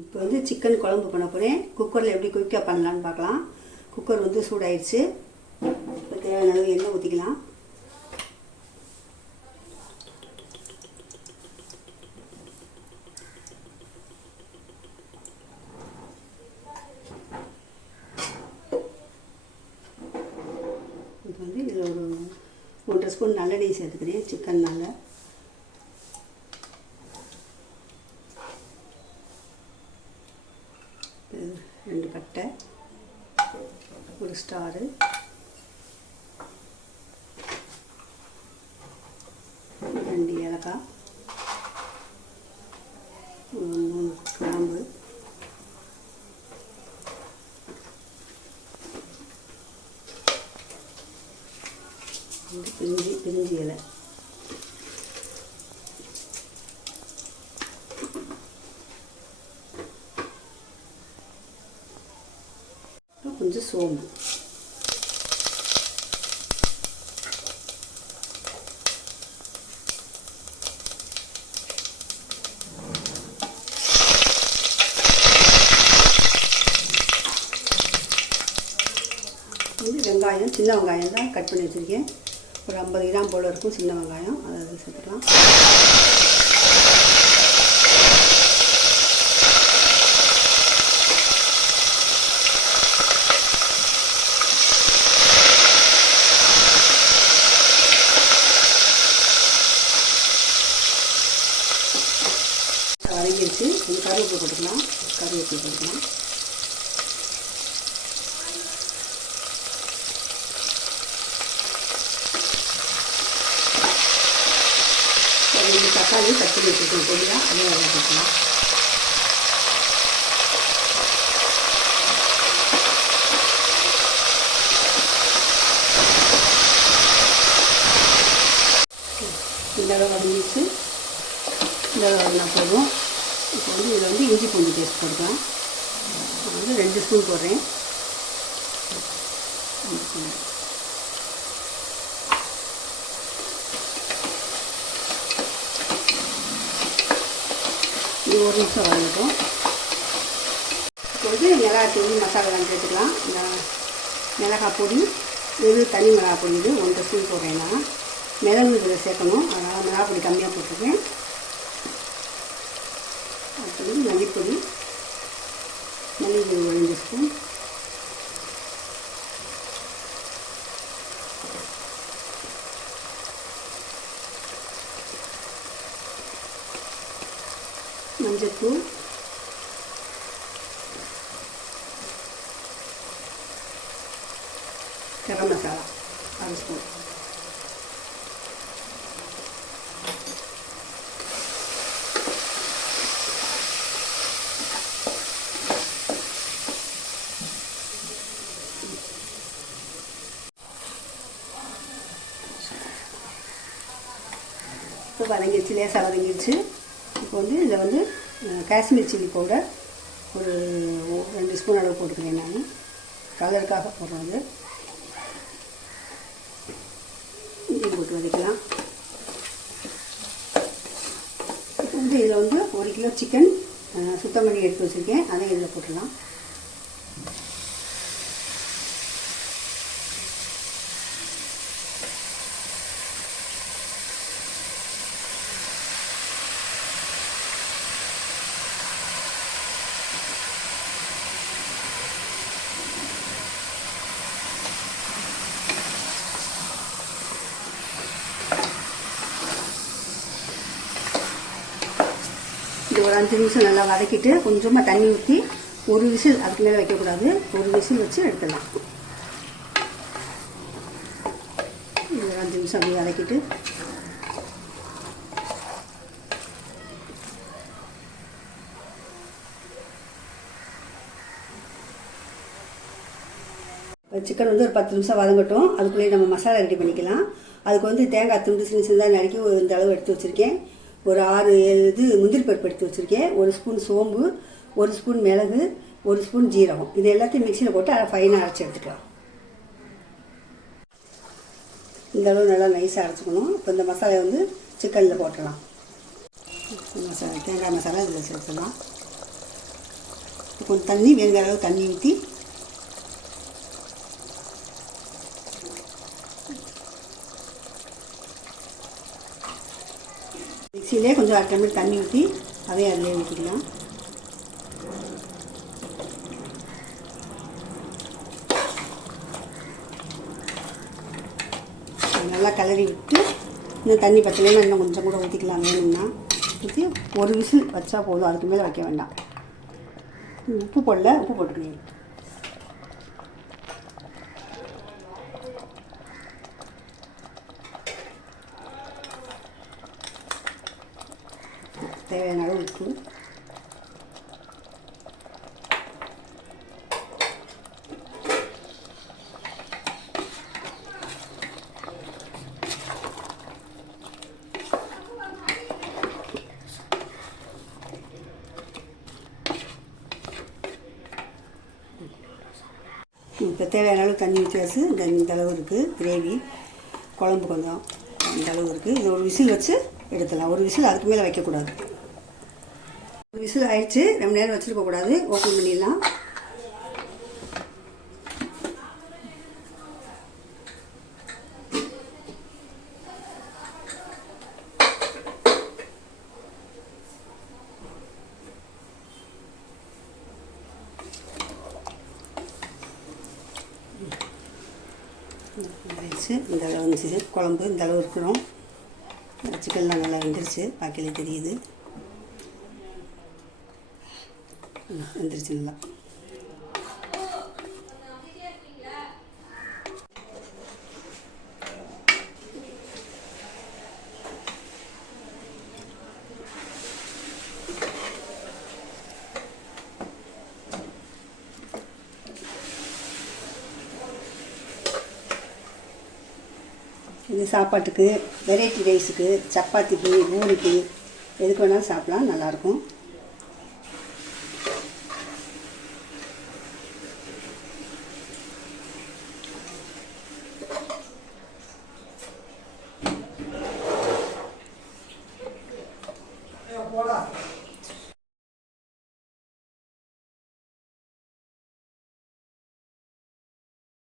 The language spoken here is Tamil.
இப்போ வந்து சிக்கன் குழம்பு பண்ண போகிறேன். குக்கரில் எப்படி குயிக்காக பண்ணலான்னு பார்க்கலாம். குக்கர் வந்து சூடாயிடுச்சு. இப்போ தேவையான அளவு எண்ணெய் ஊற்றிக்கலாம். இப்போ வந்து இதில் ஒரு 1.5 ஸ்பூன் நல்லெண்ணெய் சேர்த்துக்கிறேன். சிக்கன்னால் ரெண்டு பட்டை, ஒரு ஸ்டாரு, ரெண்டு ஏலக்காய், 3 கிராம்பு, பிரிஞ்சி இலை, கொஞ்சம் சோம்பு, வெங்காயம், சின்ன வெங்காயம் தான் கட் பண்ணி வச்சுருக்கேன். ஒரு 50 கிராம் போல் இருக்கும் சின்ன வெங்காயம். அதை சேர்த்துக்கலாம். வதங்கிடுச்சு. கொஞ்சம் கருவேப்பிலை போட்டுக்கலாம். தக்காளி கட் பண்ணி வச்சுருக்கோம் பொடியாக, அதையும் அதில் போட்டுக்கலாம். இந்த அளவு வதங்கிடுச்சு. இந்த அளவு வதங்கினா போதும். இப்போ வந்து இதில் வந்து இஞ்சி பூண்டு பேஸ்ட் போட்டுக்கலாம். நான் வந்து 2 ஸ்பூன் போடுறேன். இது 1 நிமிஷம் வதங்கட்டும். இப்போ வந்து மிளகாத்தூள் மசாலாலாம் சேர்த்துக்கலாம். இந்த மிளகாய் பொடி, இது தனி மிளகாய் பொடி, இது 1 ஸ்பூன் போடுறேன். நான் மிளகு இதில் சேர்க்கணும், அதனால் மிளகாய் பொடி கம்மியாக போட்டிருக்கேன். அடுத்தது மல்லிப்பொடி, மல்லிப்பொடி 1 ஸ்பூன், மஞ்சத்தூள், கரம் மசாலா 1 ஸ்பூன். இப்போ வதங்கிடுச்சு, லேசாக வதங்கிடுச்சு. இப்போ வந்து இதில் வந்து காஷ்மீர் சில்லி பவுடர் ஒரு 2 ஸ்பூன் அளவு போட்டுக்கிறேன். நான் கலருக்காக போடுறது. இஞ்சி போட்டு வதக்கலாம். இப்போ வந்து இதில் வந்து 1 கிலோ சிக்கன் சுத்தம் பண்ணி எடுத்து வச்சுருக்கேன். அதை இதில் போட்டுடலாம். இது ஒரு 5 நிமிஷம் நல்லா வதக்கிட்டு கொஞ்சமாக தண்ணி ஊற்றி 1 விசில், அதுக்கு மேலே வைக்கக்கூடாது, 1 விசில் வச்சு எடுத்துடலாம். இது ஒரு 5 நிமிஷம் அப்படியே வதக்கிட்டு சிக்கன் வந்து ஒரு 10 நிமிஷம் வதங்கட்டும். அதுக்குள்ளேயே நம்ம மசாலா ரெடி பண்ணிக்கலாம். அதுக்கு வந்து தேங்காய் துண்டு சின்னதாக நறுக்கி இந்த அளவு எடுத்து வச்சுருக்கேன். ஒரு 6-7 இது முந்திரி பருப்பு எடுத்து வச்சுருக்கேன். 1 ஸ்பூன் சோம்பு, 1 ஸ்பூன் மிளகு, 1 ஸ்பூன் ஜீரகம். இது எல்லாத்தையும் மிக்சியில் போட்டு ஃபைனாக அரைச்சி எடுத்துக்கலாம். இந்த அளவு நல்லா நைஸாக அரைச்சிக்கணும். இப்போ இந்த மசாலா வந்து சிக்கனில் போட்டுடலாம். மசாலா தேங்காய் மசாலா இதில் சேர்த்துக்கலாம். கொஞ்சம் தண்ணி வேணுங்கிற அளவு தண்ணி ஊற்றி மிக்சியிலே கொஞ்சம் 1/2 டம்ளர் தண்ணி ஊற்றி அதையும் அதிலே ஊற்றிக்கலாம். நல்லா கிளறி விட்டு இன்னும் தண்ணி பற்றலைன்னா இன்னும் கொஞ்சம் கூட ஊற்றிக்கலாம். வேணும்னா ஊற்றி ஒரு விசில் வச்சா போதும், அதுக்கு மேலே வைக்க வேண்டாம். உப்பு போடல, உப்பு போட்டுக்கணும். தேவையான அளவு உப்பு. இப்போ தேவையான அளவு தண்ணி ஊற்றி வச்சு இந்த அளவு இருக்குது. கிரேவி குழம்பு கொஞ்சம் இந்த அளவு இருக்குது. இது ஒரு விசில் வச்சு எடுத்துடலாம். ஒரு விசில் அதுக்கு மேலே வைக்கக்கூடாது. ஒரு விசில் ஆயிடுச்சு. ரொம்ப நேரம் வச்சுட்டு போகக்கூடாது. ஓப்பன் பண்ணிடலாம். ஆயிடுச்சு. இந்த அளவு வந்துச்சு. குழம்பு இந்த அளவு இருக்கிறோம். சிக்கன்லாம் நல்லா வெந்துருச்சு. பாக்கையிலே தெரியுது. வெந்துருச்சு நல்லா. இது சாப்பாட்டுக்கு, வெரைட்டி ரைஸுக்கு, சப்பாத்திக்கு, பூரிக்கு எதுக்கு வேணாலும் சாப்பிட்லாம். நல்லாயிருக்கும்.